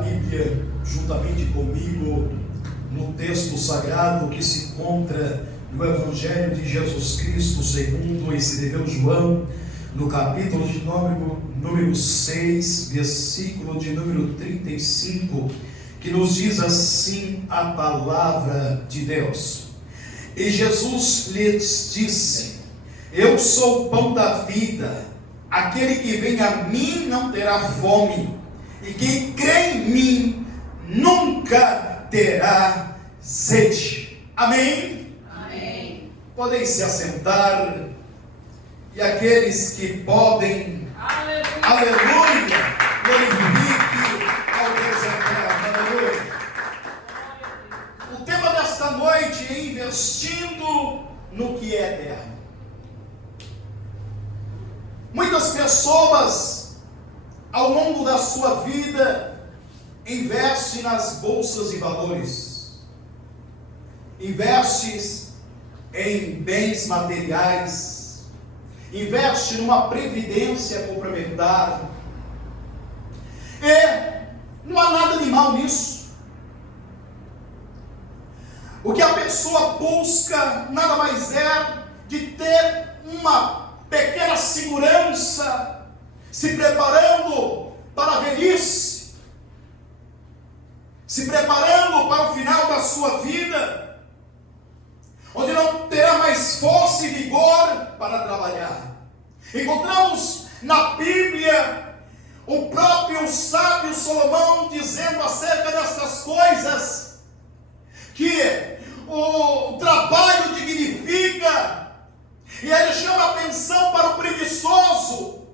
Bíblia juntamente comigo no texto sagrado que se encontra no Evangelho de Jesus Cristo segundo escreveu João, no capítulo de número 6, versículo de número 35, que nos diz assim a palavra de Deus. E Jesus lhes disse: eu sou o pão da vida, aquele que vem a mim não terá fome, e quem crê em mim nunca terá sede. Amém? Amém. Podem se assentar, e aqueles que podem, aleluia, glorifique ao Deus eterno, aleluia. O tema desta noite é investindo no que é eterno. Muitas pessoas, ao longo da sua vida, investem nas bolsas de valores, investem em bens materiais, investem numa previdência complementar, e não há nada de mal nisso. O que a pessoa busca nada mais é de ter uma pequena segurança, se preparando para a velhice, se preparando para o final da sua vida, onde não terá mais força e vigor para trabalhar. Encontramos na Bíblia o próprio sábio Salomão dizendo acerca dessas coisas, que o trabalho dignifica, e ele chama a atenção para o preguiçoso.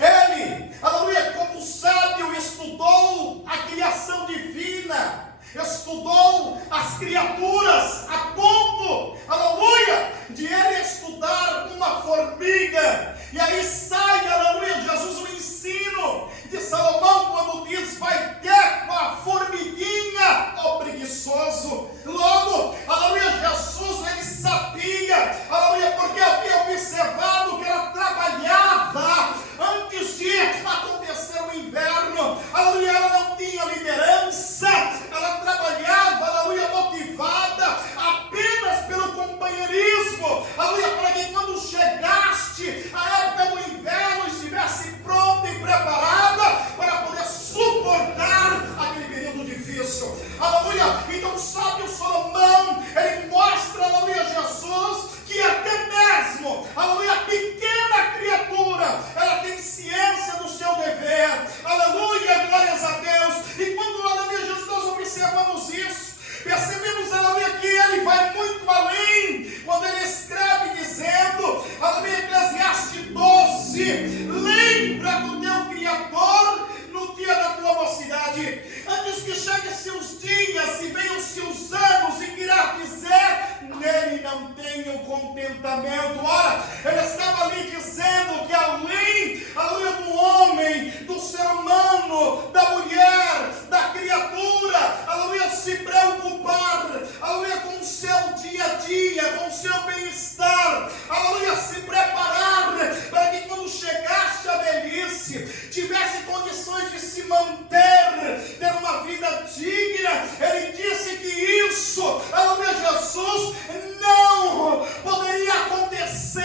Ele, aleluia, como sábio, estudou a criação divina, estudou as criaturas, a ponto, aleluia, de ele estudar uma formiga. E aí sai, aleluia, Jesus, o ensino de Salomão, quando diz: vai ter com a formiguinha, ó preguiçoso. Logo, aleluia, Jesus, ele sabia, aleluia, porque havia observado que ela trabalhava antes de acontecer o inverno, aleluia, ela não tinha liderança, ela trabalhava, aleluia, motivada apenas pelo companheirismo, aleluia, para que quando chegaste a época do inverno estivesse pronta e preparada para poder suportar aquele período difícil, aleluia. Então o sábio Salomão, ele mostra, aleluia, Jesus, que até mesmo, aleluia, a pequena criatura, ela tem ciência do seu dever, aleluia, glórias a Deus. E quando, aleluia, Jesus, nós observamos isso, percebemos, aleluia, que ele vai muito além, quando ele escreve dizendo, aleluia, Eclesiastes 12, lembra do teu Criador no dia da tua mocidade, antes que cheguem-se os dias e venham-se os anos, e queira dizer, nele não tenho contentamento. Ora, ele estava ali dizendo que além, aleluia, do homem, do ser humano, da mulher, da criatura, aleluia, se preocupar, aleluia, com o seu dia a dia, com o seu bem-estar, aleluia, se preparar para que quando chegasse a velhice, tivesse condições de se manter, ter uma vida digna. Ele disse que isso, aleluia, Jesus, não poderia acontecer,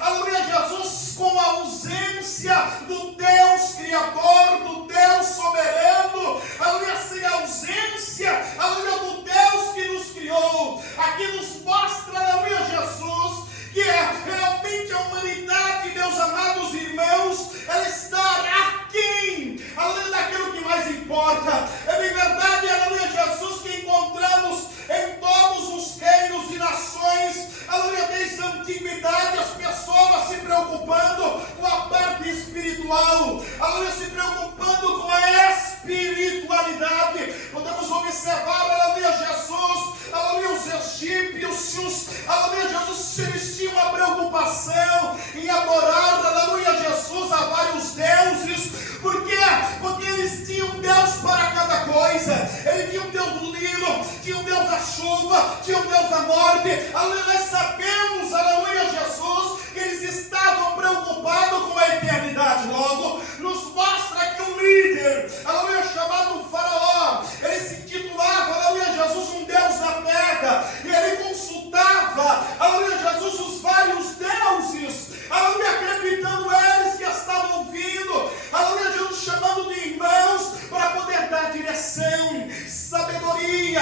aleluia, Jesus, com a ausência do Deus Criador, do Deus soberano, aleluia, sem a ausência, aleluia, do Deus que nos criou. Aqui nos mostra, aleluia, Jesus, que realmente a humanidade, meus amados irmãos, ela está aquém, além daquilo que mais importa. É bem verdade, aleluia, Jesus, que encontramos em todos os reinos e nações, aleluia, desde a antiguidade, as pessoas se preocupando com a parte espiritual, aleluia, se preocupando com a espiritualidade. Podemos observar, aleluia, Jesus, aleluia, os egípcios, aleluia, Jesus, eles tinham uma preocupação em adorar, aleluia, Jesus, a vários deuses. Por quê? Porque eles tinham Deus para cada coisa. Ele tinha um Deus do livro, tinha um Deus da chuva, tinha um Deus da morte. Aleluia, nós sabemos, aleluia, Jesus, que eles estavam preocupados com a eternidade. Logo, nos mostra que um líder, aleluia, chamado Faraó,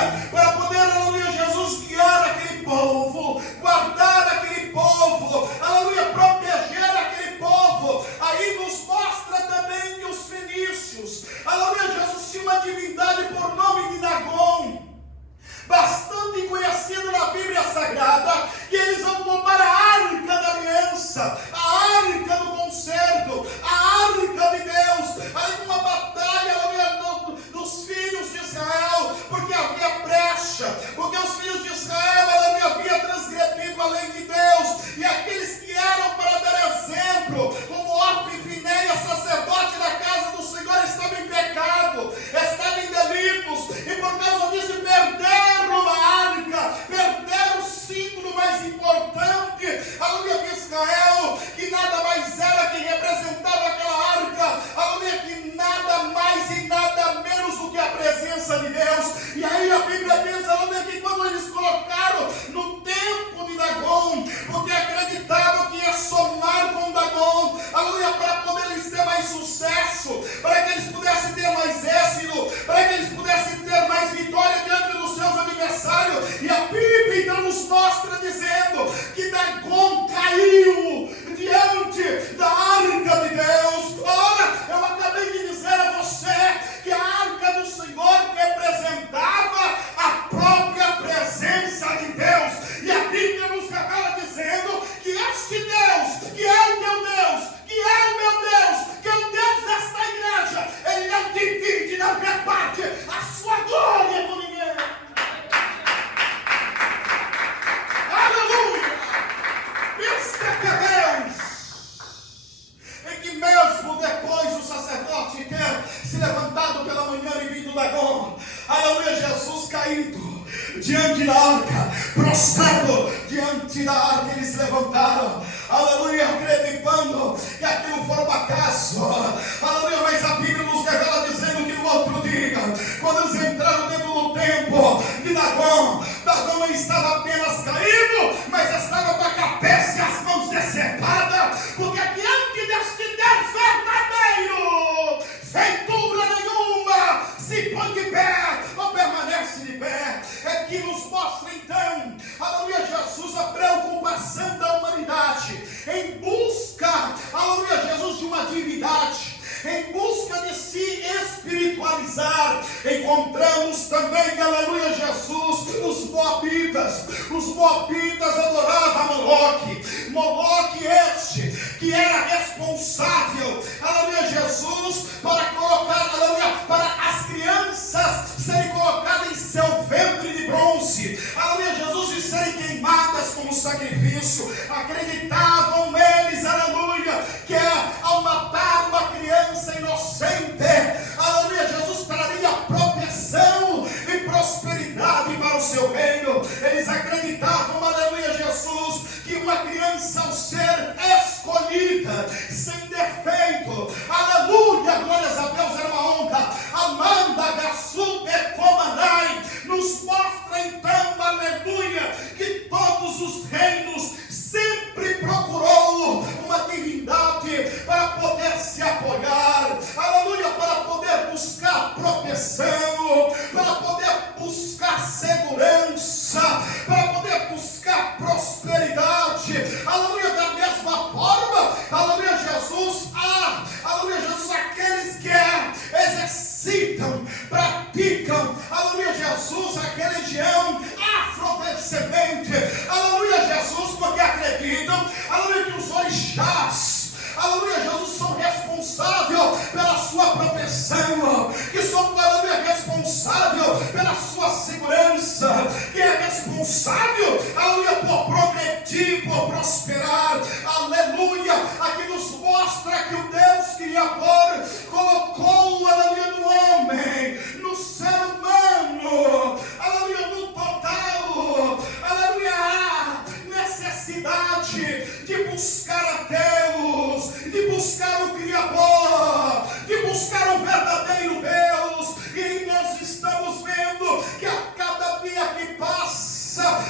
aleluia, para poder, aleluia, Jesus, guiar aquele povo, guardar aquele povo, aleluia, proteger aquele povo. Aí nos mostra também que os fenícios, aleluia, Jesus, tinha uma divindade por nome de Dagom, bastante conhecido na Bíblia Sagrada, que eles vão tomar a arca da aliança, a arca do concerto, a arca de Deus, aí uma batalha, dos filhos de Israel, porque havia brecha, porque os filhos de Israel, havia transgredido a lei de Deus, e aqueles que eram para dar exemplo, como Ofni e Finéias, sacerdote da casa do Senhor, estavam em pecado, estavam em delitos, e por causa disso perderam a arca, perderam o símbolo mais importante, aleluia, de Israel, que nada mais era que representava aquela arca, aleluia, que nada mais e nada menos do que a presença de Deus. E aí a Bíblia diz, aleluia, que quando eles colocaram no templo de Dagom, porque acreditavam que ia somar com Dagom, aleluia, para poder eles ter mais sucesso, para que eles pudessem ter mais êxito, para que eles pudessem ter mais vitória diante dos seus adversários. E a Bíblia então nos mostra dizendo que Dagom caiu diante da arca de Deus. Ora, eu acabei de dizer a você que a arca do Senhor representava a própria presença de Deus. E a Bíblia nos revela dizendo que este Deus, que é o teu Deus, que é o meu Deus, que é o Deus desta igreja, Ele não divide, não reparte a sua glória com ninguém. Aleluia! Isso é que é Deus! E que mesmo depois o sacerdote ter se levantado pela manhã e vindo da Dagom, aleluia, Jesus caído diante da arca, prostrado diante da arca, eles se levantaram, aleluia, acreditando que aquilo foi um acaso, aleluia, mas a Bíblia nos revela dizendo que no outro dia, quando eles entraram dentro do templo de Dagom, Dagom estava apenas caído, mas estava com a cabeça e as mãos decepadas, porque diante deste Deus verdadeiro, feitura nenhuma se põe de pé ou permanece de pé. É que nos mostra então, aleluia, Jesus, a preocupação da humanidade em busca, aleluia, Jesus, de uma divindade, em busca de se espiritualizar. Encontramos também, aleluia, Jesus, os moabitas. Os moabitas adoravam Moloque. Moloque este que era responsável, aleluia, Jesus, para colocar, aleluia, para as crianças serem colocadas em seu ventre de bronze, aleluia, Jesus, e serem queimadas como sacrifício. Acreditavam eles, aleluia, que ao matar uma criança inocente, aleluia, Jesus traria proteção e prosperidade para o seu reino. Eles acreditavam, aleluia, Jesus, que uma criança ao ser escolhida, sem defeito, aleluia, glórias a Deus, era uma honra. Amanda Gassu Becomanai nos mostra então, aleluia, que todos os reinos sempre procurou uma divindade para poder se apoiar, aleluia, para poder buscar proteção, para poder buscar segurança, para poder buscar prosperidade, aleluia, da mesma forma, aleluia, Jesus, aleluia, Jesus, aqueles que exercitam, praticam, aleluia, Jesus, a religião afrodescendente, aleluia, Jesus, porque acreditam, aleluia, que os orixás, aleluia, Jesus, são responsáveis pela sua proteção, que são, aleluia, responsáveis pela sua segurança, que é responsável, aleluia, por progredir, por prosperar, aleluia. Aqui nos mostra que o Deus Criador colocou, aleluia, no homem, no ser humano, aleluia, no total, aleluia, a necessidade de buscar a Deus, de buscar o Criador, de buscar o verdadeiro Deus. E nós estamos vendo que a cada dia que passa,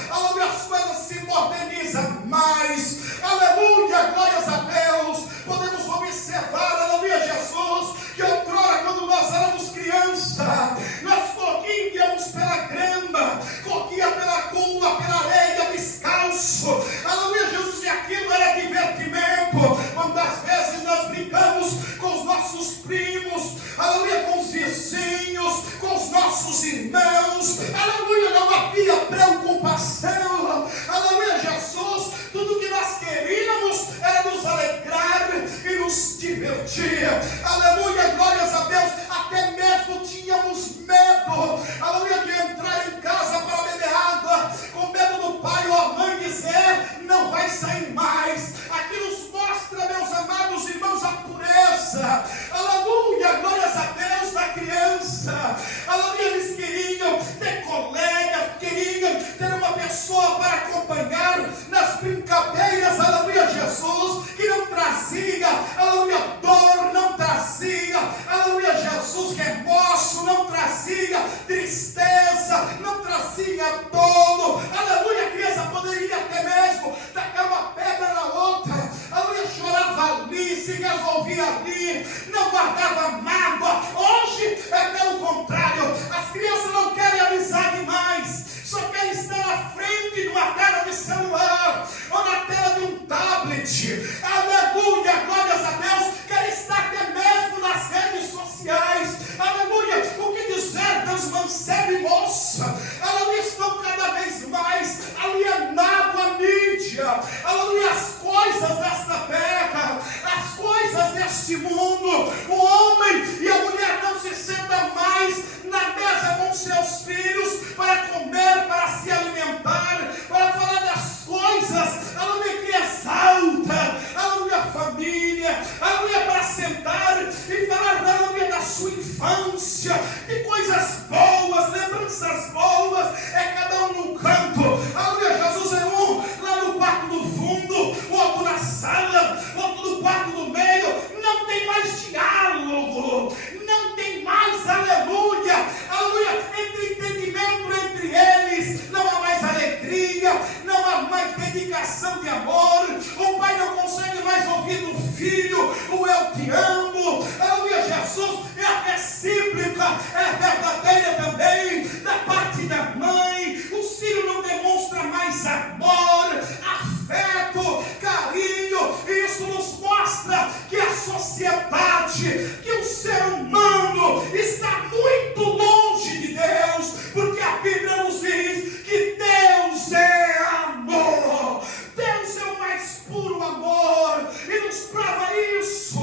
nossos irmãos, aleluia, não havia preocupação, aleluia, Jesus, tudo que nós queríamos era nos alegrar e nos divertir, aleluia, glórias a Deus, até mesmo tínhamos medo, aleluia, de entrar em casa para beber água, com medo do pai ou a mãe dizer, não vai sair mais. Aqui nos mostra, meus amados irmãos, a pureza, aleluia, glórias a Deus, da criança, aleluia, eles queriam ter colega, queriam ter uma pessoa para acompanhar nas brincadeiras, aleluia, Jesus, que não trazia, aleluia, dor, não trazia, aleluia, Jesus, remorso, não trazia tristeza, não trazia dolo, aleluia, a criança poderia até mesmo tacar uma pedra na outra, aleluia, chorava ali, se resolvia ali, não guardava mágoa. Hoje é pelo contrário, as crianças não querem amizade mais, só querem estar na frente de uma tela de celular, ou na tela de um tablet, aleluia, glórias a Deus, querem estar até mesmo nas redes sociais, aleluia, o que dizer das mancebas e moça, aleluia, estão cada vez mais alienados à mídia, aleluia, as coisas desta terra, as coisas deste mundo, o homem e a mulher não se sentam mais na mesa com seus filhos para comer, para se alimentar, para falar das coisas, aleluia, que exalta, aleluia, a família, aleluia, para sentar e falar, aleluia, da sua infância, de coisas boas, lembranças boas, é cada um num canto, aleluia, Jesus é um lá no quarto do fundo, o outro na sala, o outro no quarto do meio, não tem mais diálogo, não tem mais, aleluia, aleluia, entendimento entre eles, não há mais alegria, não há mais dedicação de amor, o pai não consegue mais ouvir do filho, o eu te amo, aleluia, Jesus, é a recíproca, é verdadeira também, da parte da mãe, o filho não demonstra mais amor, afeto, carinho, e isso nos mostra que a sociedade, que o ser humano está muito longe de Deus, porque a Bíblia nos diz que Deus é amor, Deus é o mais puro amor, e nos prova isso,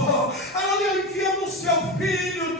aleluia, enviando o seu Filho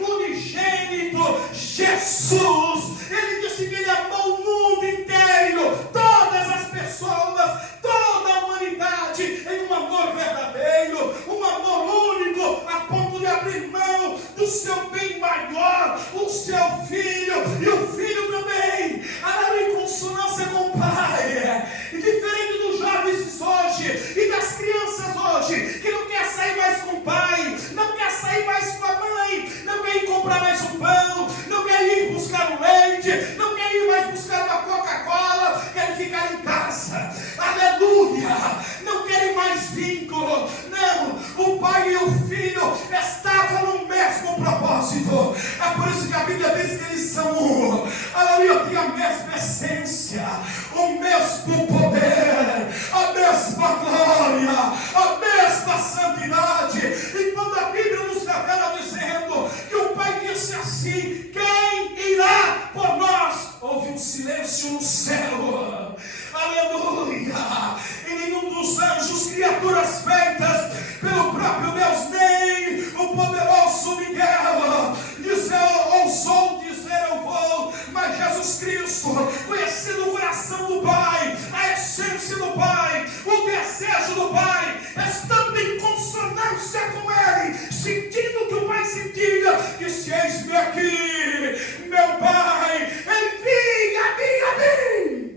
unigênito, Jesus, ele disse que ele amou o mundo inteiro, todas as pessoas, toda a humanidade, em um amor verdadeiro, um amor único, a ponto de abrir mão do seu bem maior, o seu filho, e o filho também, aleluia, em consonância com o Pai, e diferente dos jovens hoje, e das crianças hoje, que não quer sair mais com o pai, não quer sair mais com a mãe, não quer ir comprar mais um pão, não quer ir buscar um leite, não quer ir mais buscar uma Coca-Cola, quer ficar em casa, aleluia, não querem mais vínculo, não, o pai e o filho estavam no mesmo propósito, é por isso que a Bíblia diz que eles são um, aleluia, tem a mesma essência, o mesmo poder, a mesma glória, a mesma santidade, e quando a Bíblia nos revela dizendo que o Pai disse assim, quem irá por nós? Houve um silêncio no céu, aleluia, e nenhum dos anjos, criaturas feitas pelo próprio Deus, nem o poderoso Miguel, ousou dizer eu vou, mas Jesus Cristo, conhecendo o coração do Pai, a essência do Pai, o desejo do Pai, estando em consonância com Ele, sentindo o que o Pai sentia, disse, eis-me aqui, meu Pai, envia-me a mim.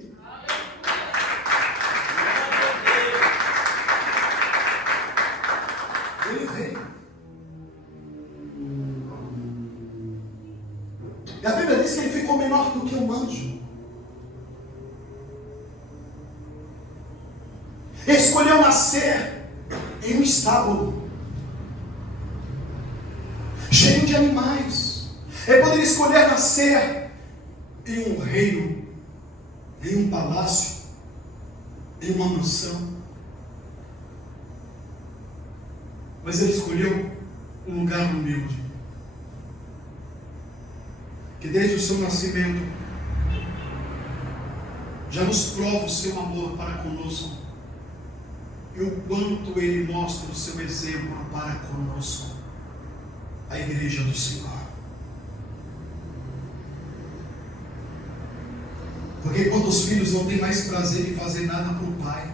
Ele veio. E a Bíblia diz que ele ficou menor do que um anjo. Ele escolheu nascer em um estábulo cheio de animais. Ele poderia escolher nascer em um reino, em um palácio, em uma mansão, mas ele escolheu um lugar humilde. que desde o seu nascimento já nos prova o seu amor para conosco e o quanto Ele mostra o seu exemplo para conosco, a igreja do Senhor. Porque quando os filhos não têm mais prazer em fazer nada para o pai,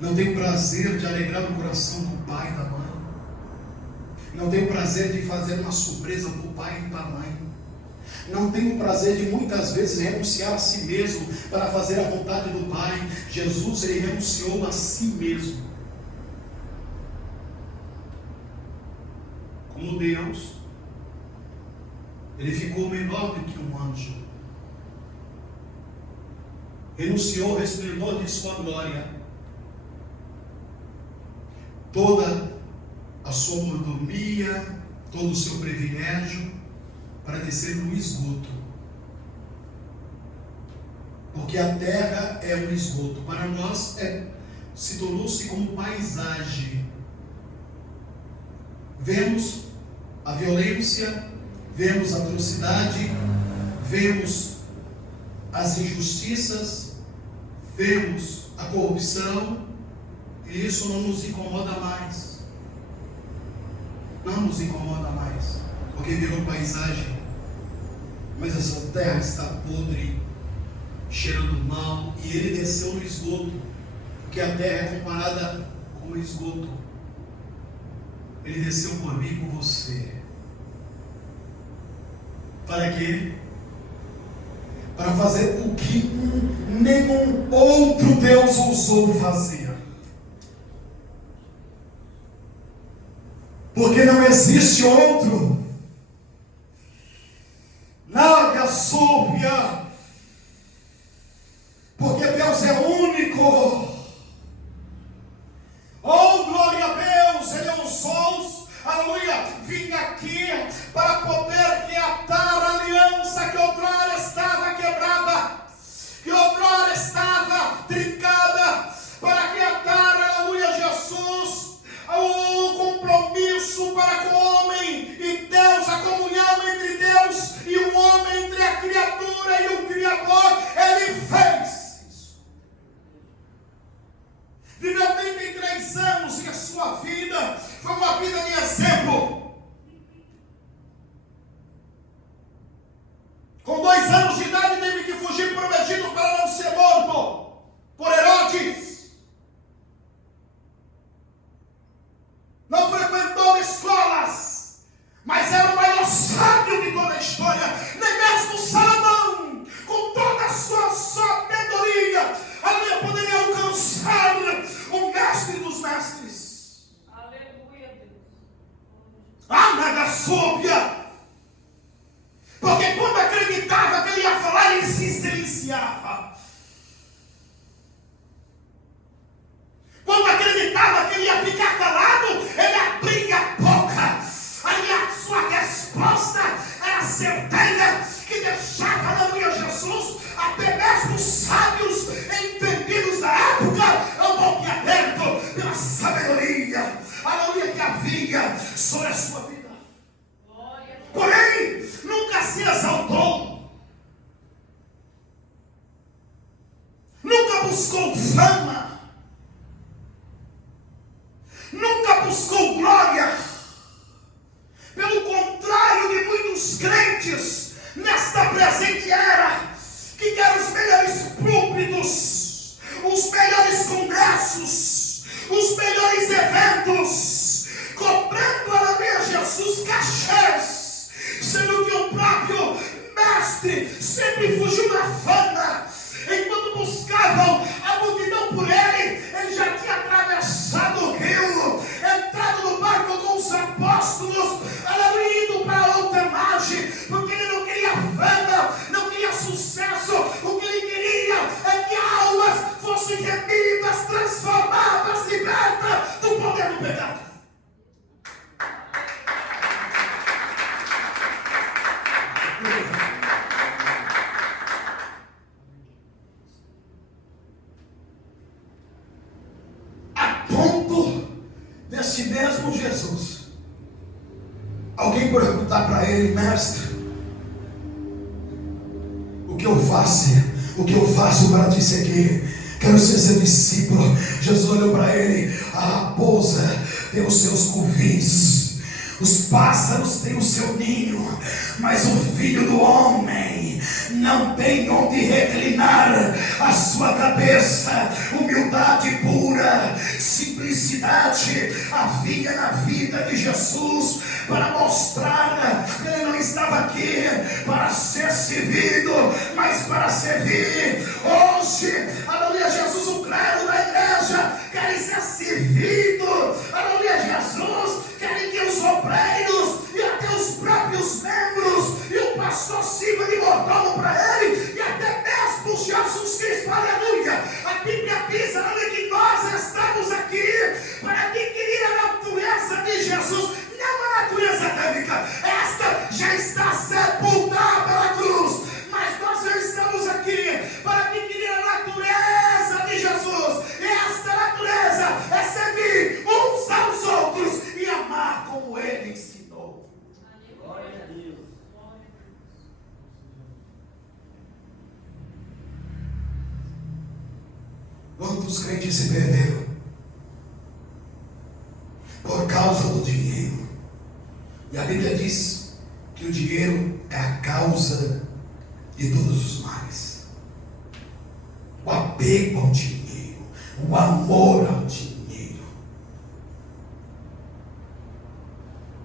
não tem prazer de alegrar o coração do pai e da mãe, não tem prazer de fazer uma surpresa para o pai e para a mãe, não tem o prazer de muitas vezes renunciar a si mesmo para fazer a vontade do Pai. Jesus, Ele renunciou a si mesmo. Como Deus, Ele ficou menor do que um anjo. Renunciou ao resplendor de sua glória. Toda a sua mordomia, todo o seu privilégio, para descer no esgoto, porque a terra é um esgoto. Para nós se tornou-se como paisagem. Vemos a violência, vemos a atrocidade, vemos as injustiças, vemos a corrupção, e isso não nos incomoda mais. Não nos incomoda mais, porque virou paisagem. Mas essa terra está podre, cheirando mal, e Ele desceu no esgoto, porque a terra é comparada com o esgoto. Ele desceu por mim e por você. Para quê? Para fazer o que nenhum outro Deus ousou fazer. Porque não existe outro. Nada súbia. Porque Deus é único. Oh, glória a Deus. Ele usou, aleluia, vim aqui para poder reatar a aliança que outrora estava quebrada, que outrora estava trincada, para reatar, aleluia, Jesus, o compromisso para com o homem e Deus, a comunhão entre Deus e o homem, entre a criatura e o Criador. Ele fez isso. Viveu 33 anos e a sua vida foi uma vida de exemplo. Com 2 anos de idade teve que fugir para o Egito para não ser morto por Herodes. Não frequentou escolas, mas era o maior sábio de toda a história. Nem mesmo Salomão, com toda a sua sabedoria, ali poderia alcançar o mestre dos mestres. Aleluia, Deus. Nada súbia. Porque quando acreditava que ele ia falar, ele se silenciava. Quando acreditava que ele ia ficar calado, ele abria a boca. Aí a sua resposta era certeira, que deixava, aleluia, Jesus, até mesmo os sábios entendidos da época, a boca aberta pela sabedoria, aleluia, que havia sobre a sua vida. Porém, nunca se exaltou, nunca buscou fama, nunca buscou glória. Pelo contrário de muitos crentes nesta presente era, que querem os melhores púlpitos, os melhores congressos, os melhores eventos, cobrando a minha Jesus cachês, sendo que o próprio mestre sempre fugiu da fama. Enquanto buscavam a multidão por ele já tinha atravessado o rio, entrado no barco com os apóstolos, indo para outra margem, porque ele não queria fama, não queria sucesso. O que ele queria é que almas fossem remidas, transformadas, libertas do poder do pecado. Desse mesmo Jesus, alguém perguntar para ele: mestre, que eu faço para te seguir? Quero ser seu discípulo. Jesus olhou para ele. A raposa tem os seus covis, os pássaros têm o seu ninho, mas o Filho do Homem não tem onde reclinar a sua cabeça. Humildade pura, simplicidade havia na vida de Jesus, para mostrar que ele não estava aqui para ser servido, mas para servir. Hoje, aleluia, Jesus, o clero da igreja quer ser servido. Aleluia, Jesus quer que os obreiros e até os próprios membros e o pastor sirva de mordomo para ele, e até mesmo Jesus Cristo. Aleluia. A Bíblia diz, aleluia, que nós estamos aqui para adquirir a natureza de Jesus, não a natureza adâmica. Esta já está sepultada pela cruz, mas nós já estamos aqui para adquirir a natureza de Jesus. E esta natureza é servir uns aos outros e amar como ele ensinou. Glória a Deus. Quantos crentes se perderam por causa do dinheiro? E a Bíblia diz que o dinheiro é a causa de todos os males. O apego ao dinheiro, o amor ao dinheiro.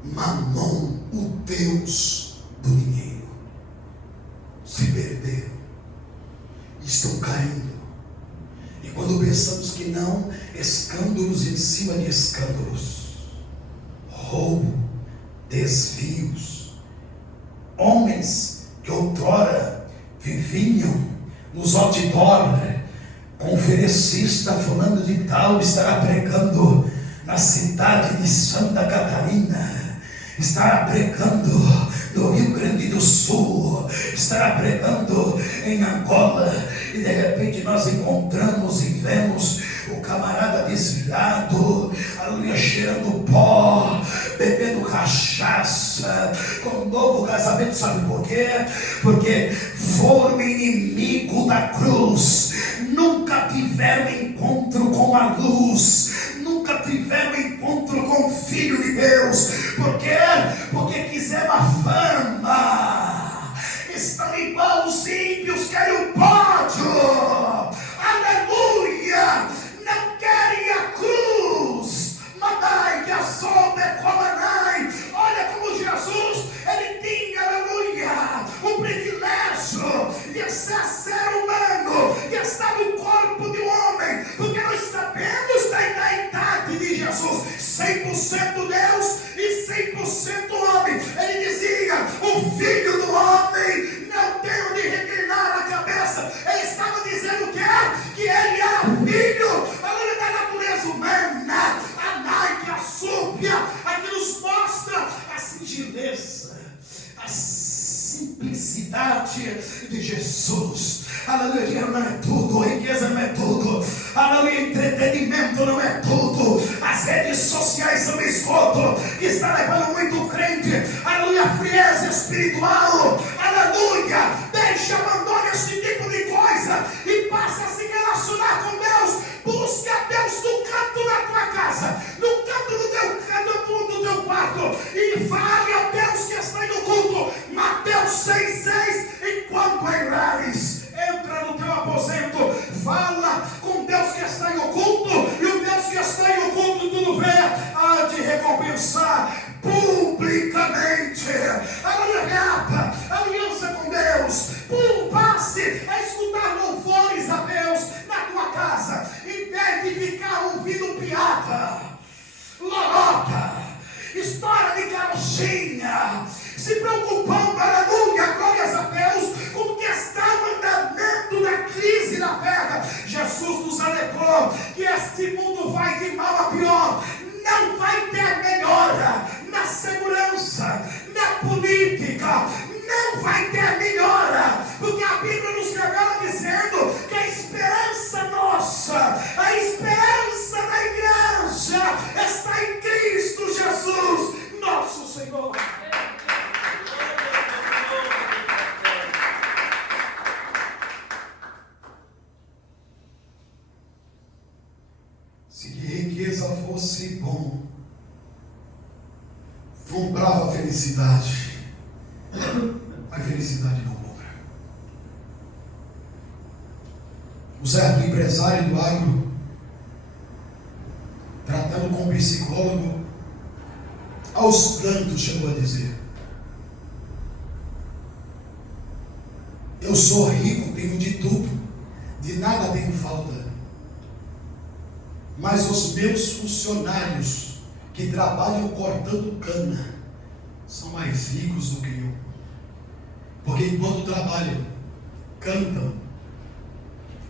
Mamon, o Deus do dinheiro, se perderam, estão caindo. E quando pensamos que não, escândalos em cima de escândalos, roubo, desvios, homens que outrora viviam nos outdoor, conferencista fulano de tal estará pregando na cidade de Santa Catarina, estará pregando no Rio Grande do Sul, estará pregando em Angola, e de repente nós encontramos e vemos o camarada desviado, aleluia, cheirando pó, bebendo cachaça, com um novo casamento. Sabe por quê? Porque foram inimigo da cruz, nunca tiveram encontro com a luz, nunca tiveram encontro com o Filho de Deus. Por quê? Porque quiseram a fama, estão igual os ímpios, querem o pódio, aleluia, não querem a cruz. Mandai que a sombra comanai. Olha como Jesus, ele tinha, aleluia, o privilégio de ser humano, de estar no corpo de um homem, porque nós sabemos da idade de Jesus, 100% Deus e 100% homem. Ele dizia, o Filho do Homem não tem onde reclinar a cabeça. Ele estava dizendo o quê? Que ele era filho, aleluia, da natureza humana. A Nike, a súpia, aqui nos mostra a singeleza, a simplicidade de Jesus. Aleluia, dinheiro não é tudo, riqueza não é tudo, aleluia, entretenimento não é tudo, as redes sociais são esgoto que está levando muito crente, aleluia, a frieza espiritual, aleluia, deixa, abandona esse tipo de coisa e passa a se relacionar com Deus. Busca Deus no canto da tua casa, no canto do teu quarto, e fale a Deus que está no culto. Mateus 6,6, enquanto entrares, entra no teu aposento, fala com Deus que está em oculto, e o Deus que está em oculto tudo vê, há de recompensar publicamente. Aleluia, aliança com Deus, passe a escutar louvores a Deus na tua casa, em vez de ficar ouvindo piada, lorota, história de carochinha, se preocupando, aleluia, glórias a Deus, com o que está o andamento da crise na terra. Jesus nos alertou que este mundo vai de mal a pior, não vai ter melhora na segurança, na política, não vai ter melhora, porque a Bíblia nos revela dizendo que a esperança nossa, a esperança da igreja está em Cristo Jesus, nosso Senhor. felicidade, a felicidade não compra. O certo empresário do agro, tratando com um psicólogo, aos prantos chegou a dizer: eu sou rico, tenho de tudo, de nada tenho falta, mas os meus funcionários que trabalham cortando cana são mais ricos do que eu, porque enquanto trabalham, cantam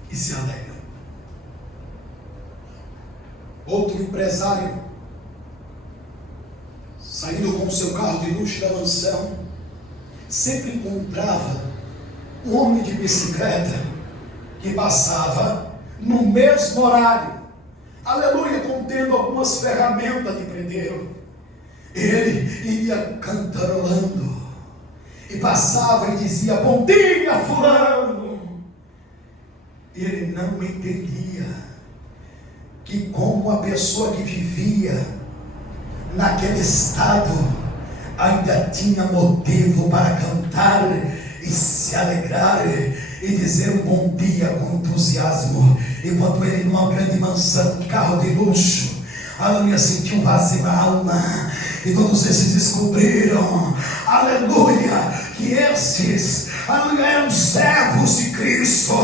e se alegram. Outro empresário, saindo com seu carro de luxo da mansão, sempre encontrava um homem de bicicleta que passava no mesmo horário, aleluia, contendo algumas ferramentas de predeiro. Ele ia cantarolando e passava e dizia: bom dia, fulano. E ele não entendia que, como uma pessoa que vivia naquele estado, ainda tinha motivo para cantar e se alegrar e dizer um bom dia com entusiasmo, enquanto ele, numa grande mansão, carro de luxo, aleluia, sentiu um vazio na alma. E todos esses descobriram, aleluia, que esses, aleluia, eram servos de Cristo.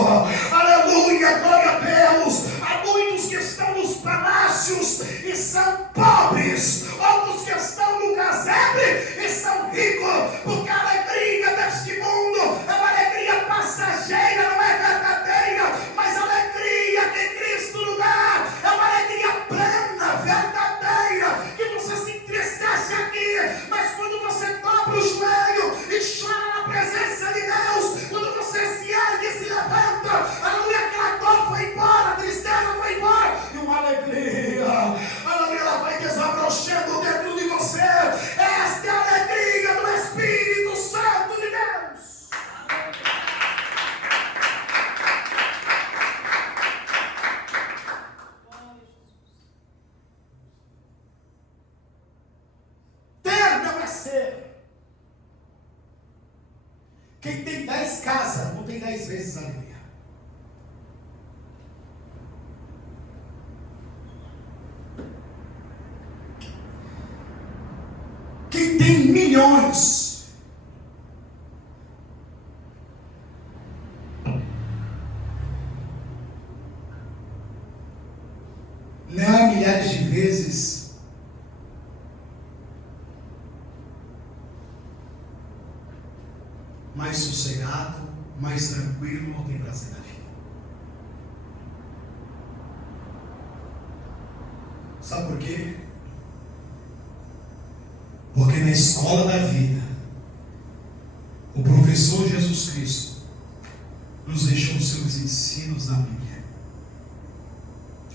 Aleluia, glória a Deus. Há muitos que estão nos palácios e são pobres, outros que estão no casebre e são ricos, porque a alegria deste mundo é uma alegria passageira, não é verdadeira, mas a alegria que Cristo nos dá é uma alegria plena, verdadeira, que você se entristece aqui, mas quando você dobra o joelho e chora na presença de Deus, quando você se ergue e se levanta, aleluia, aquela dor foi embora, a tristeza foi embora, e uma alegria, aleluia, ela vai desabrochando dentro de você. Esta é a alegria do Espírito Santo de Deus. Ter não é ser. Quem tem 10 casas não tem 10 vezes alegria. Quem tem milhões não é milhares de vezes mais sossegado, mais tranquilo, não tem prazer na vida. Sabe por quê? Porque na escola da vida, o professor Jesus Cristo nos deixou os seus ensinos na Bíblia.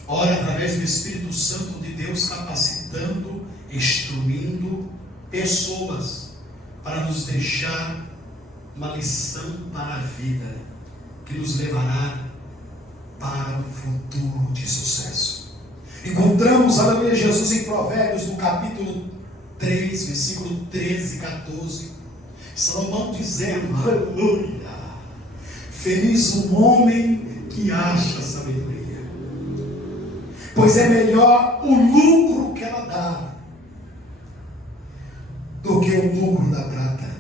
Ora, através do Espírito Santo de Deus, capacitando, instruindo pessoas para nos deixar uma lição para a vida, que nos levará para um futuro de sucesso. Encontramos, aleluia, Jesus em Provérbios, no capítulo 3, versículo 13 e 14, Salomão dizendo, aleluia, feliz o homem que acha sabedoria, pois é melhor o lucro que ela dá do que o lucro da prata,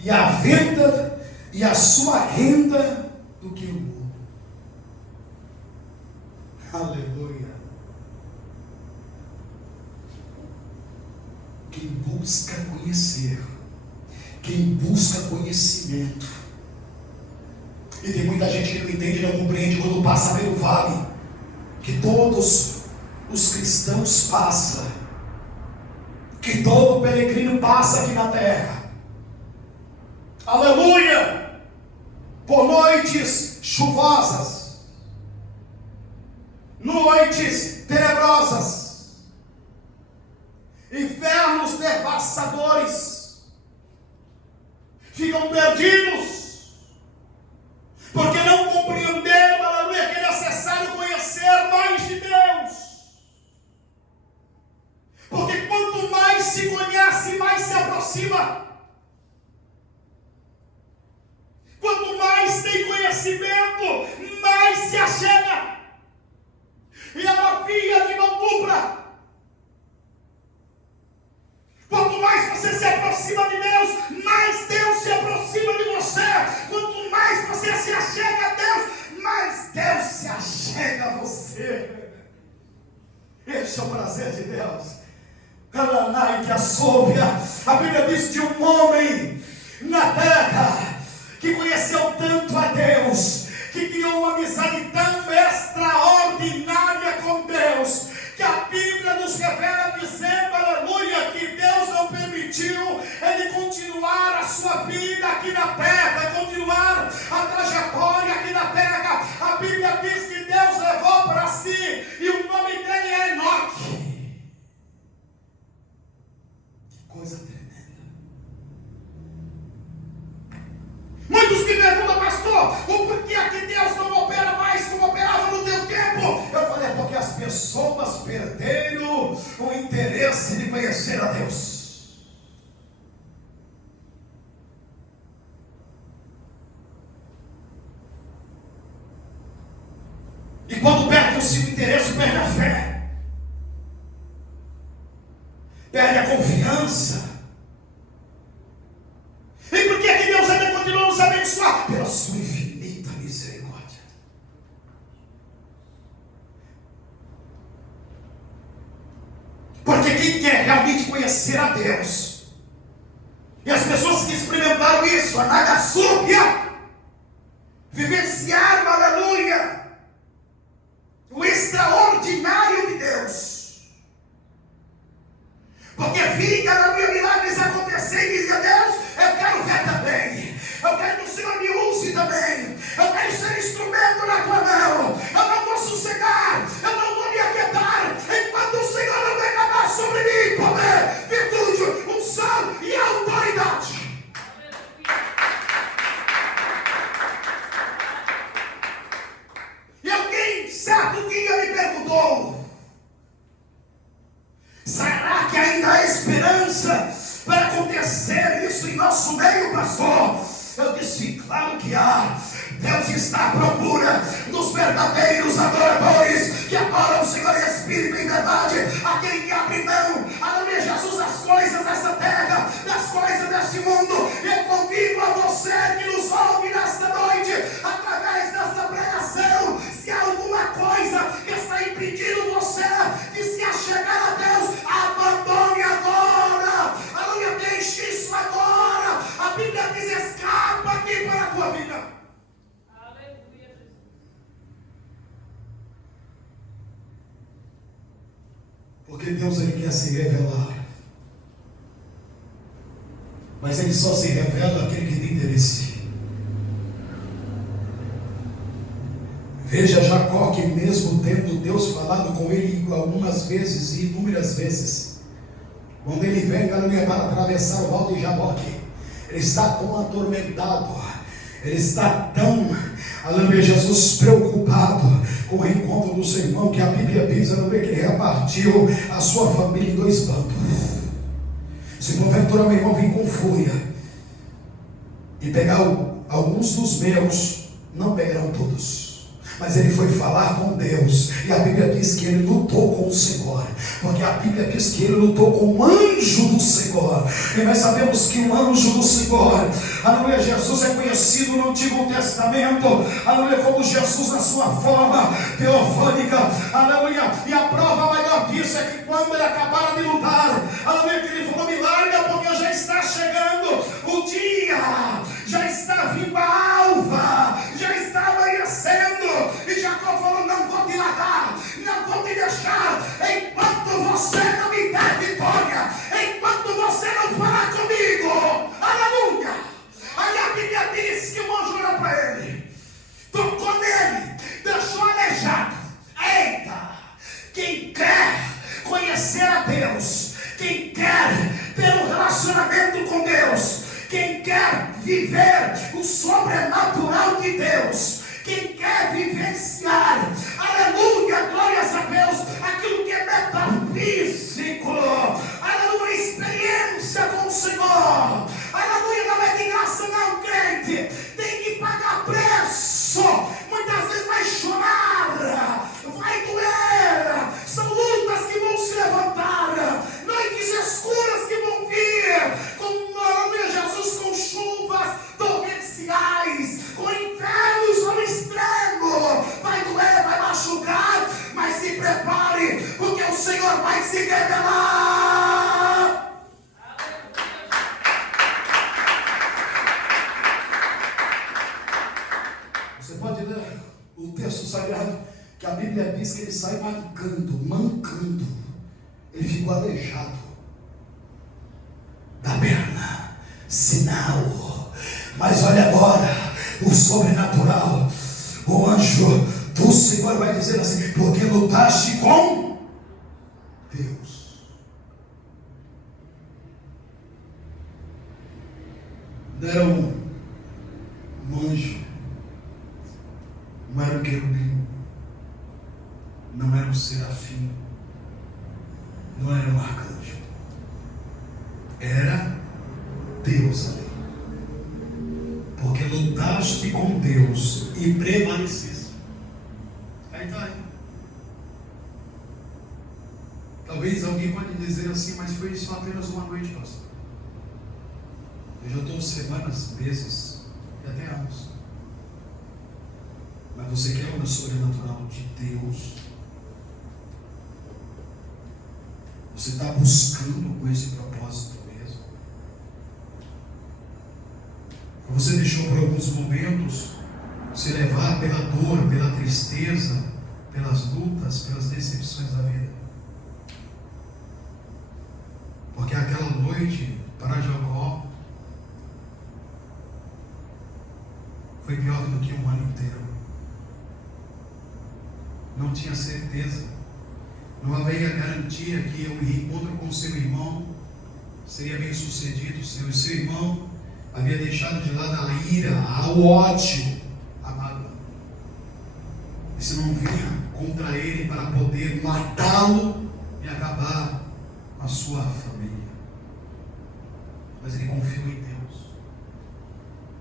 e a venda e a sua renda do que o ouro. Aleluia. Quem busca conhecer, quem busca conhecimento, e tem muita gente que não entende e não compreende quando passa pelo vale, que todos os cristãos passam, que todo peregrino passa aqui na terra, aleluia, por noites chuvosas, noites tenebrosas, infernos devastadores, ficam perdidos, porque não compreenderam, aleluia, que é necessário conhecer mais de Deus, porque quanto mais se conhece, mais se conhecimento, mais se achega. E é uma via de mão dupla. Quanto mais você se aproxima de Deus, mais Deus se aproxima de você. Quanto mais você se achega a Deus, mais Deus se achega a você. Esse é o prazer de Deus. Calanai que assovia. A Bíblia diz de um homem na terra que conheceu tanto a Deus, que criou uma amizade tão extraordinária com Deus, que a Bíblia nos revela dizendo, aleluia, que Deus não permitiu ele continuar a sua vida aqui na terra, continuar a trajetória aqui na terra. A Bíblia diz que Deus levou para si, e o nome dele é Enoque. Que coisa tremenda. Muitos me perguntam, pastor, o porquê que Deus não opera mais como operava no teu tempo? Eu falei, é porque as pessoas perderam o interesse de conhecer a Deus. E quando perde o seu interesse, perde a fé, perde a confiança. E por que Deus ainda continua nos abençoar? Pela sua infinita misericórdia. Porque quem quer realmente conhecer a Deus, e as pessoas que experimentaram isso, a nagasúbia, vivenciaram, aleluia, o extraordinário de Deus. Porque vi, aleluia, milagres acontecer e dizia, Deus, eu quero ver também. Eu quero que o Senhor me use também. Eu quero ser instrumento na tua mão. Eu não vou sossegar. Eu não vou me aquietar enquanto o Senhor não derramar sobre mim poder, virtude, unção e autoridade. E alguém certo dia me perguntou, será que ainda há esperança para acontecer isso em nosso meio, pastor? Eu disse, claro que há. Deus está à procura dos verdadeiros adoradores que adoram o Senhor em espírito e em verdade, aquele que abre mão, aleluia, Jesus, das coisas dessa terra, das coisas deste mundo. Eu convido a você que nos ouve nesta noite, através desta pregação, se há alguma coisa que está impedindo você de se achegar a Deus, abandone agora, aleluia, deixe isso agora. A Bíblia diz, escapa aqui para a tua vida. Porque Deus, Ele quer se revelar, mas Ele só se revela àquele que tem interesse. Veja Jacó, que mesmo tendo Deus falado com ele algumas vezes e inúmeras vezes, quando ele vem para atravessar o vale de Jaboque, ele está tão atormentado, ele está tão, aleluia, Jesus, preocupado com o reencontro do seu irmão, que a Bíblia diz, aleluia, que ele repartiu a sua família em 2 bandos. Se porventura meu irmão vir com fúria e pegar alguns dos meus, não pegarão todos. Mas ele foi falar com Deus, e a Bíblia diz que ele lutou com o Senhor, porque a Bíblia diz que ele lutou com o anjo do Senhor, e nós sabemos que o anjo do Senhor, aleluia, Jesus é conhecido no Antigo Testamento, aleluia, como Jesus na sua forma teofânica, aleluia, e a prova maior disso é que quando ele acabara de lutar, aleluia, que ele falou, me larga, porque já está chegando o dia, já está vindo a alva, já está amanhecendo. E Jacó falou, não vou te largar, não vou te deixar, enquanto você não me der vitória, enquanto você não falar comigo, aleluia. Aí a Bíblia diz que o anjo olhou para ele, tocou nele, deixou aleijado. Eita, quem quer conhecer a Deus, quem quer ter um relacionamento com Deus, quem quer viver o sobrenatural de Deus, quem quer vivenciar, aleluia, glórias a Deus, aquilo que é metafísico, aleluia, experiência com o Senhor, aleluia, não é de graça não, crente, tem que pagar preço. Senhor vai se revelar. Você pode ler o texto sagrado, que a Bíblia diz que ele sai mancando. Ele ficou aleijado da perna, sinal. Mas olha agora, o sobrenatural, o anjo do Senhor vai dizer assim: porque lutaste com Deus. Não era um anjo, não era um querubim, não era um serafim, não era um arcanjo, era Deus ali. Porque lutaste com Deus e prevaleceste. Aí está aí. Talvez alguém pode dizer assim, mas foi só apenas uma noite, pastor. Eu já estou semanas, meses e até anos. Mas você quer o sobrenatural de Deus? Você está buscando com esse propósito mesmo? Você deixou por alguns momentos se levar pela dor, pela tristeza, pelas lutas, pelas decepções da vida? Porque aquela noite para Jacó foi pior do que um ano inteiro. Não tinha certeza, não havia garantia que o encontro com seu irmão seria bem sucedido. Seu irmão havia deixado de lado a ira, o ódio, a mágoa. Isso não vinha contra ele para poder matá-lo e acabar com a sua família. Mas ele confiou em Deus.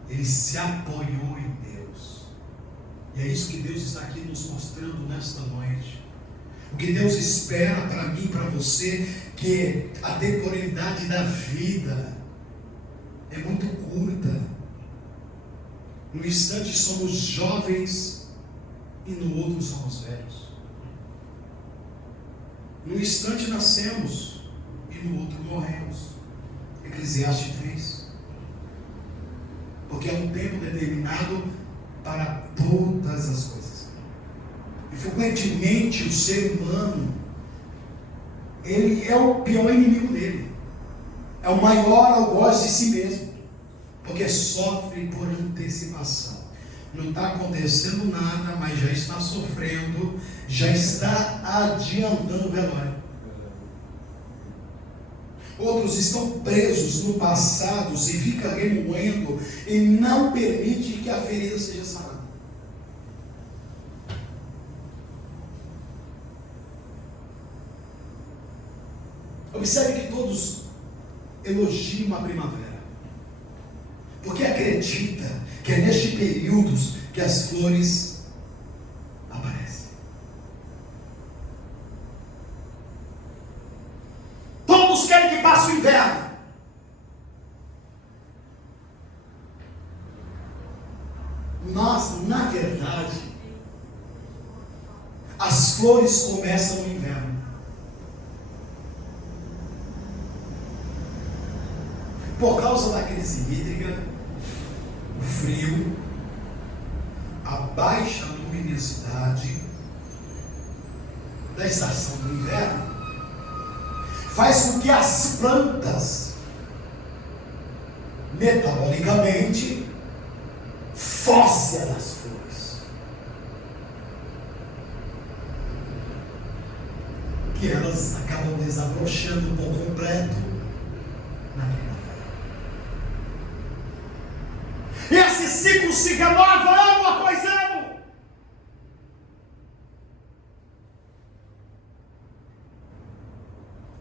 Ele se apoiou em Deus. E é isso que Deus está aqui nos mostrando nesta noite. O que Deus espera para mim e para você, que a temporalidade da vida é muito curta. No instante somos jovens e no outro somos velhos. No instante nascemos e no outro morremos. Eclesiastes 3. Porque é um tempo determinado para todas as coisas. E frequentemente o ser humano, ele é o pior inimigo dele. É o maior algoz de si mesmo. Porque sofre por antecipação. Não está acontecendo nada, mas já está sofrendo, já está adiantando o velório. Outros estão presos no passado e ficam remoendo e não permite que a ferida seja sarada. Observe que todos elogiam a primavera, porque acredita que é neste período que as flores aparecem. Todos querem que passe o inverno. Mas, na verdade, as flores começam no inverno. Por causa da crise hídrica, o frio, a baixa luminosidade da estação do inverno, faz com que as plantas, metabolicamente, fossem as flores, que elas acabam desabrochando por completo na primavera. E esse ciclo se renova ano após ano.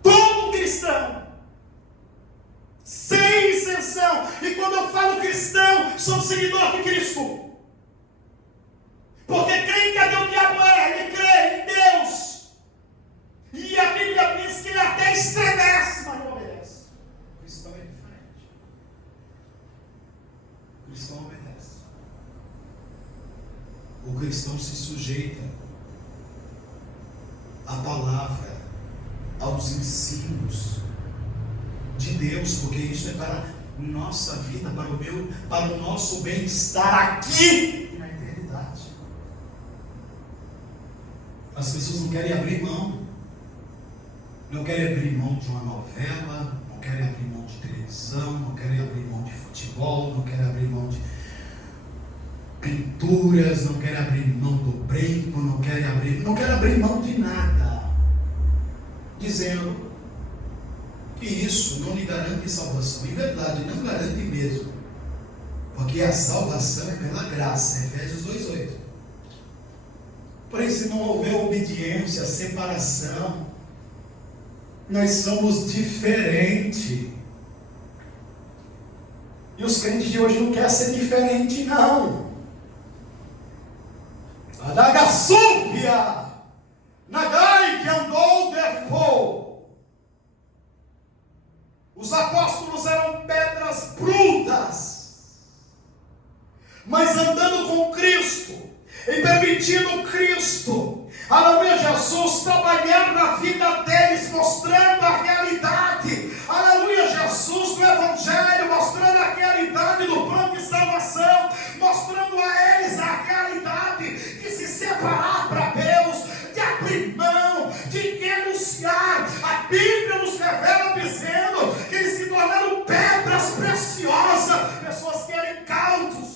Todo cristão, sem exceção, e quando eu falo cristão, sou seguidor de Cristo, porque quem cadê o diabo é? Ele crê em Deus, e a Bíblia diz que ele até estremece, mas não obedece. O cristão é diferente. O cristão obedece. O cristão se sujeita à palavra aos ensinos de Deus, porque isso é para nossa vida, para o nosso bem-estar aqui e na eternidade. As pessoas não querem abrir mão, não querem abrir mão de uma novela, não querem abrir mão de televisão, não querem abrir mão de futebol, não querem abrir mão de pinturas, não querem abrir mão do brinco, não querem abrir mão de nada, dizendo que isso não lhe garante salvação. Em verdade, não garante mesmo, porque a salvação é pela graça, Efésios 2:8. Porém, se não houver obediência, separação, nós somos diferentes. E os crentes de hoje não querem ser diferente, não. Adagassúpia, Nagai que andou depois. Os apóstolos eram pedras brutas, mas andando com Cristo e permitindo Cristo, aleluia, Jesus, trabalhar na vida deles, mostrando a realidade, aleluia, Jesus, do Evangelho, mostrando a realidade do plano de salvação, mostrando a eles a realidade de se separar para Deus, de abrir mão, de renunciar. A Bíblia nos revela dizendo que eles se tornaram pedras preciosas. Pessoas que eram incautos,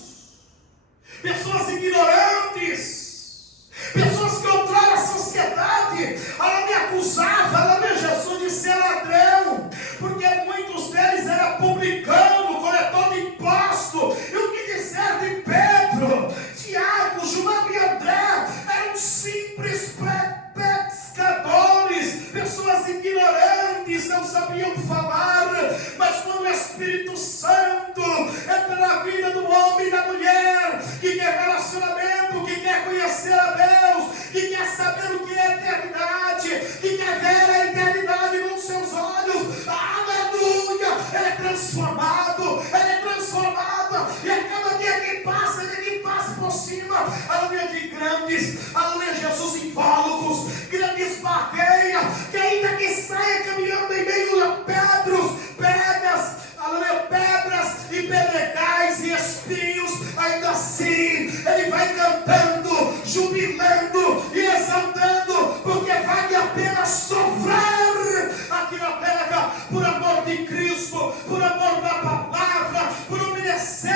pessoas ignorantes, pessoas que outrora a sociedade, ela me acusava, ela me Jesus de ser ladrão, porque muitos deles eram publicano, coletor de imposto. E o que dizer de Pedro, Tiago, João e André? Eram simples pescadores, pessoas ignorantes, não sabiam falar, mas quando o Espírito Santo entra na vida do homem e da mulher, que quer relacionamento, que quer conhecer a Deus, que quer saber o que é eternidade, que quer ver a eternidade com seus olhos, aleluia, ele é transformado, e a cada dia que passa, ele passa por cima, aleluia, de grandes, aleluia, Jesus, invólucros, grandes barreiras, que ainda que saia caminhando em meio a pedras e pedregais e espinhos, ainda assim ele vai cantando, jubilando e exaltando, porque vale a pena sofrer aqui na terra por amor de Cristo, por amor da palavra, por obedecer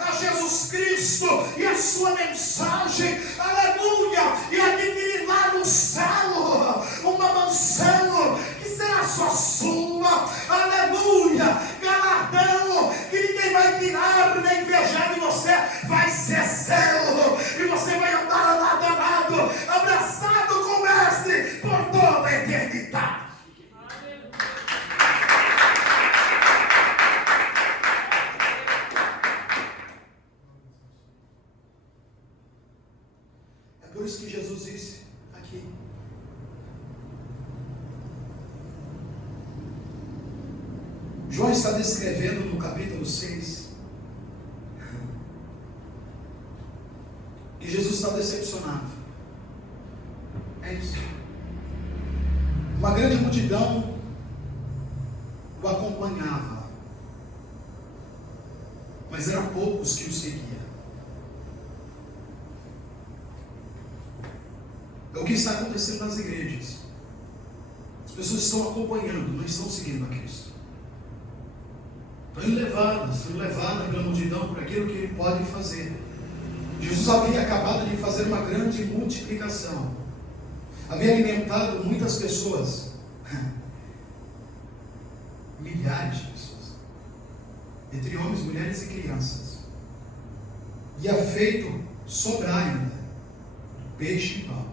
a Jesus Cristo e a sua mensagem, aleluia, e adquirir lá no céu uma mansão que será só sua, aleluia, galardão que ninguém vai tirar nem invejar de você, vai ser seu, e você vai andar lado a lado, abraçado com o Mestre por toda a eternidade. É por isso que Jesus disse aqui: João está descrevendo no capítulo 6 que Jesus está decepcionado. É isso. Uma grande multidão o acompanhava, mas eram poucos que o seguiam. É o que está acontecendo nas igrejas. As pessoas estão acompanhando, não estão seguindo a Cristo. Estão levadas pela multidão por aquilo que ele pode fazer. Jesus havia acabado de fazer uma grande multiplicação. Havia alimentado muitas pessoas. Milhares de pessoas. Entre homens, mulheres e crianças. E havia feito sobrar ainda peixe e pão.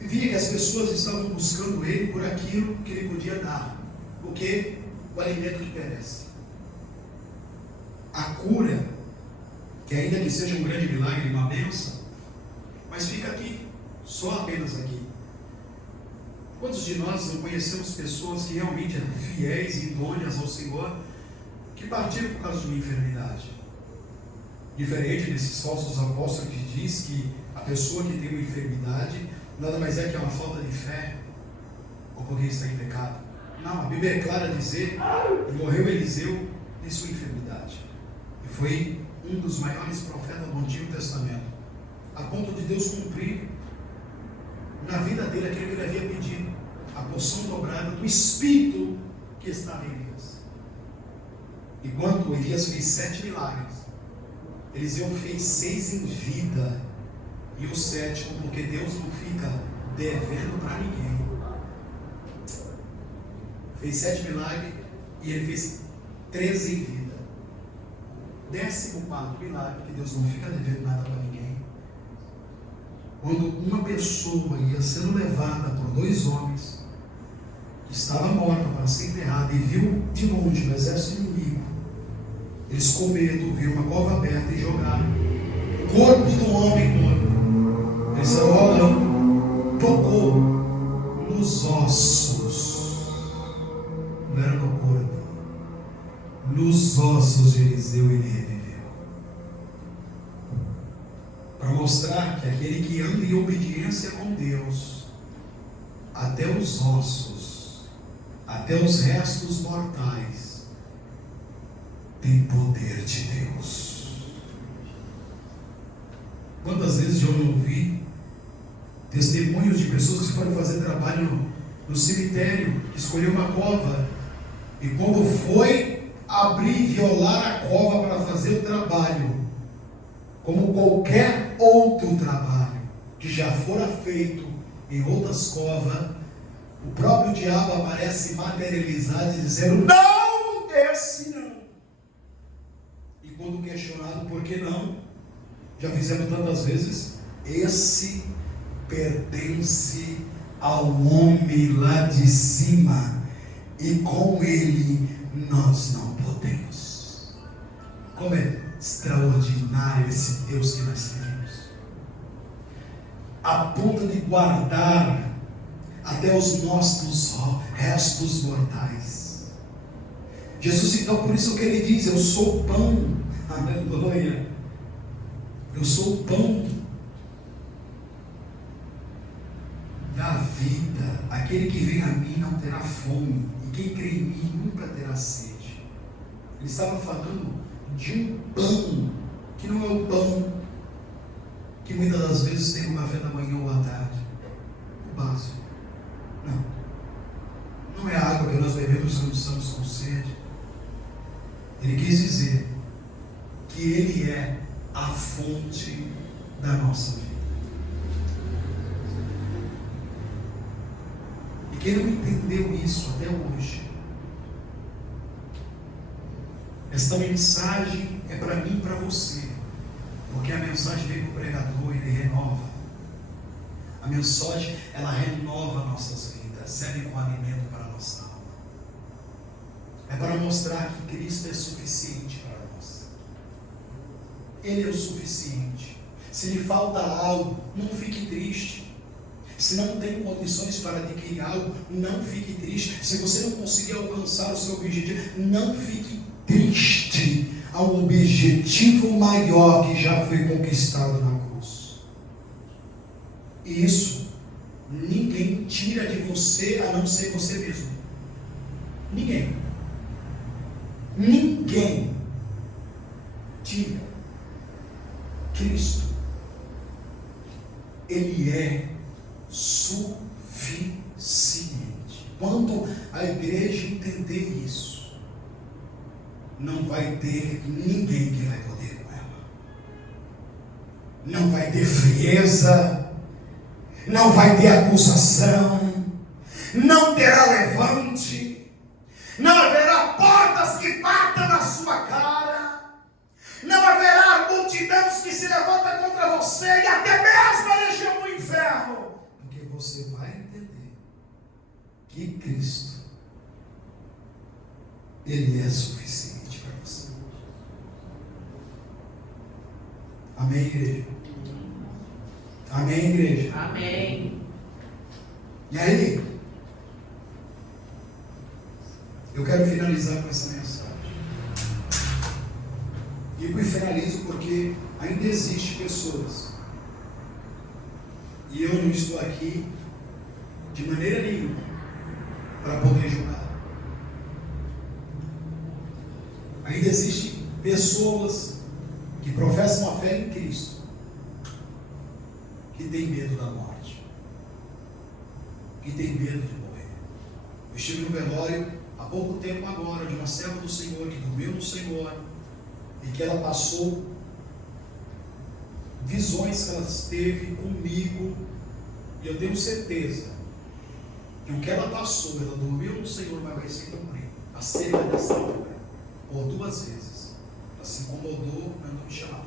E via que as pessoas estavam buscando ele por aquilo que ele podia dar. O que? O alimento que perece. A cura, que ainda que seja um grande milagre, uma bênção, mas fica aqui, só apenas aqui. Quantos de nós não conhecemos pessoas que realmente eram fiéis e idôneas ao Senhor, que partiram por causa de uma enfermidade? Diferente desses falsos apóstolos que diz que a pessoa que tem uma enfermidade nada mais é que uma falta de fé. ou porque está em pecado. Não, a Bíblia é clara a dizer que morreu Eliseu em sua enfermidade. E foi um dos maiores profetas do Antigo Testamento, a ponto de Deus cumprir na vida dele aquilo que ele havia pedido, a porção dobrada do Espírito que estava em Elias. E quando Elias fez 7 milagres, Eliseu fez 6 em vida, e o 7º, porque Deus não fica devendo para ninguém. Fez 7 milagres e ele fez 13 em vida. 14º milagre, que Deus não fica devendo nada para ninguém. Quando uma pessoa ia sendo levada por 2 homens, que estava morta para ser enterrada, e viu de longe o exército inimigo, eles com medo viram uma cova aberta e jogaram o corpo do homem morto. Ele saiu rolando, tocou nos ossos, não era no corpo, nos ossos de Eliseu, ele reviveu, para mostrar que aquele que anda em obediência com Deus, até os ossos, até os restos mortais, tem poder de Deus. Quantas vezes eu não ouvi testemunhos de pessoas que foram fazer trabalho no cemitério, escolheu uma cova, e quando foi abrir e violar a cova para fazer o trabalho, como qualquer outro trabalho que já fora feito em outras covas, o próprio diabo aparece materializado e dizendo: não, esse não. E quando questionado por que não, já fizemos tantas vezes, esse pertence ao homem lá de cima, e com ele nós não podemos. Como é extraordinário esse Deus que nós servimos, a ponto de guardar até os nossos restos mortais. Jesus, então, por isso que ele diz: eu sou o pão, aleluia, eu sou o pão da vida. Aquele que vem a mim não terá fome, e quem crê em mim nunca terá sede. Ele estava falando de um pão, que não é o pão que muitas das vezes tem no café da manhã ou à tarde, o básico. Não é a água que nós bebemos quando estamos com sede. Ele quis dizer que ele é a fonte da nossa vida. E quem não entendeu isso até hoje, esta mensagem é para mim e para você, porque a mensagem vem para o pregador, ele renova. A mensagem, ela renova nossas vidas, serve como alimento para a nossa alma. É para mostrar que Cristo é suficiente para nós. Ele é o suficiente. Se lhe falta algo, não fique triste. Se não tem condições para adquirir algo, não fique triste. Se você não conseguir alcançar o seu objetivo, não fique triste. Há um objetivo maior que já foi conquistado na cruz. E isso ninguém tira de você a não ser você mesmo. Ninguém tira. Cristo, ele é suficiente. Quando a igreja entender isso, não vai ter ninguém que vai poder com ela. Não vai ter frieza, não vai ter acusação, não terá levante, não haverá portas que batam na sua cara, não haverá multidões que se levantam contra você, e até mesmo a legião do inferno, porque você vai entender que Cristo, ele é suficiente para você. Amém, igreja? Amém, igreja? Amém. E aí, eu quero finalizar com essa mensagem. E finalizo porque ainda existem pessoas, e eu não estou aqui de maneira nenhuma para poder julgar. Ainda existem pessoas que professam a fé em Cristo, que têm medo da morte, que têm medo de morrer. Eu estive no velório há pouco tempo agora, de uma serva do Senhor, que dormiu no Senhor, e que ela passou visões que ela teve comigo, e eu tenho certeza que o que ela passou, ela dormiu no Senhor, mas vai se cumprir. A cena dessa obra, por 2 vezes, ela se incomodou, mandou me chamar.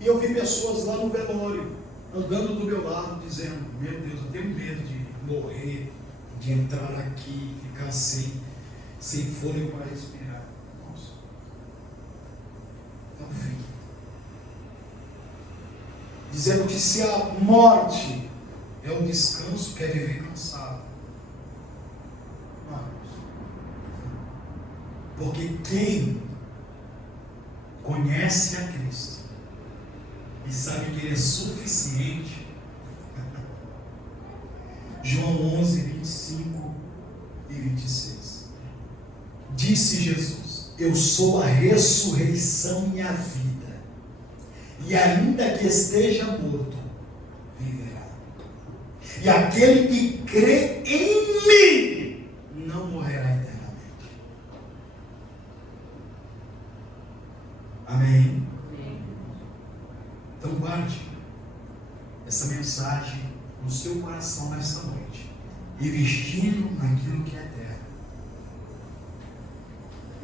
E eu vi pessoas lá no velório, andando do meu lado, dizendo: meu Deus, eu tenho medo de morrer, de entrar aqui, ficar sem fôlego para respirar. Nossa, é o fim. Dizendo que se a morte é um descanso, quer viver cansado. Porque quem conhece a Cristo e sabe que Ele é suficiente, João 11, 25 e 26, disse Jesus: eu sou a ressurreição e a vida, e ainda que esteja morto, viverá. E aquele que crê em mim não morrerá eternamente. Amém? Então guarde essa mensagem no seu coração nesta noite, investindo naquilo que é eterno.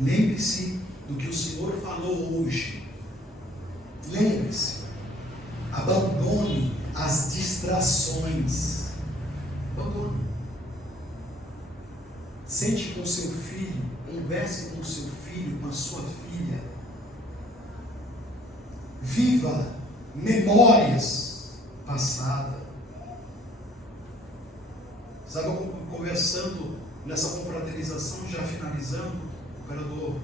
Lembre-se do que o Senhor falou hoje. Lembre-se. Abandone as distrações. Abandone. Sente com seu filho, converse com seu filho, com a sua filha. Viva memórias passadas. Sabe, eu conversando nessa confraternização, já finalizando, o operador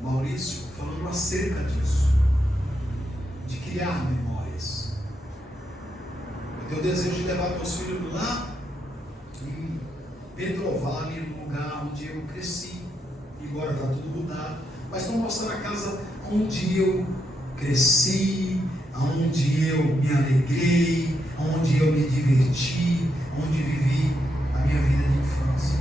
Maurício falando acerca disso, de criar memórias. Eu tenho o desejo de levar meus filhos lá em Pedro Vale, no lugar onde eu cresci, e agora está tudo mudado, mas para mostrar a casa onde eu cresci, onde eu me alegrei, onde eu me diverti, onde vivi a minha vida de infância.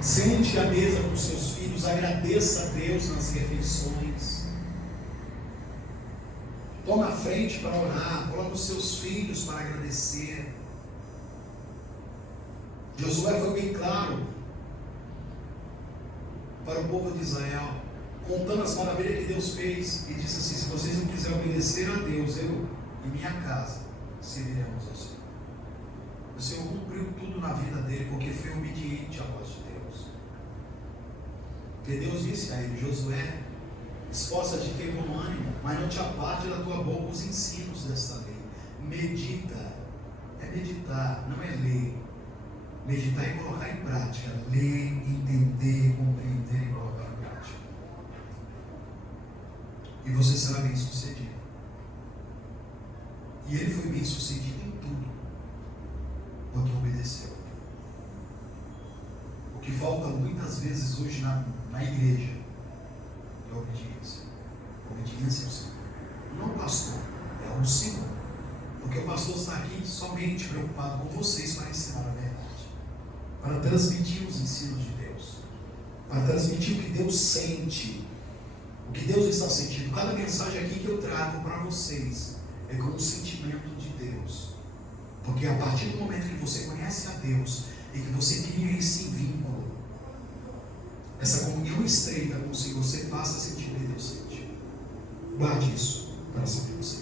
Sente à mesa com seus filhos, agradeça a Deus nas refeições. Toma a frente para orar, coloca os seus filhos para agradecer. Josué foi bem claro para o povo de Israel, contando as maravilhas que Deus fez, e disse assim: se vocês não quiserem obedecer a Deus, eu e minha casa serviremos ao Senhor. O Senhor cumpriu tudo na vida dele, porque foi obediente à voz de Deus. Porque Deus disse a ele: Josué, esforça-te de ter bom ânimo, mas não te aparte da tua boca os ensinos desta lei. Medita, é meditar, não é ler. Meditar e colocar em prática. Ler, entender, compreender e colocar em prática. E você será bem sucedido. E ele foi bem sucedido em tudo, porque obedeceu. O que falta muitas vezes hoje na igreja é obediência. Obediência ao Senhor. Não o pastor, é o Senhor. Porque o pastor está aqui somente preocupado com vocês para ensinar a verdade, para transmitir os ensinos de Deus, para transmitir o que Deus sente, o que Deus está sentindo. Cada mensagem aqui que eu trago para vocês é com o sentimento de Deus, porque a partir do momento que você conhece a Deus e que você cria esse vínculo, essa comunhão estreita com o Senhor, você passa a sentir o que Deus sente. Guarde isso para sempre você.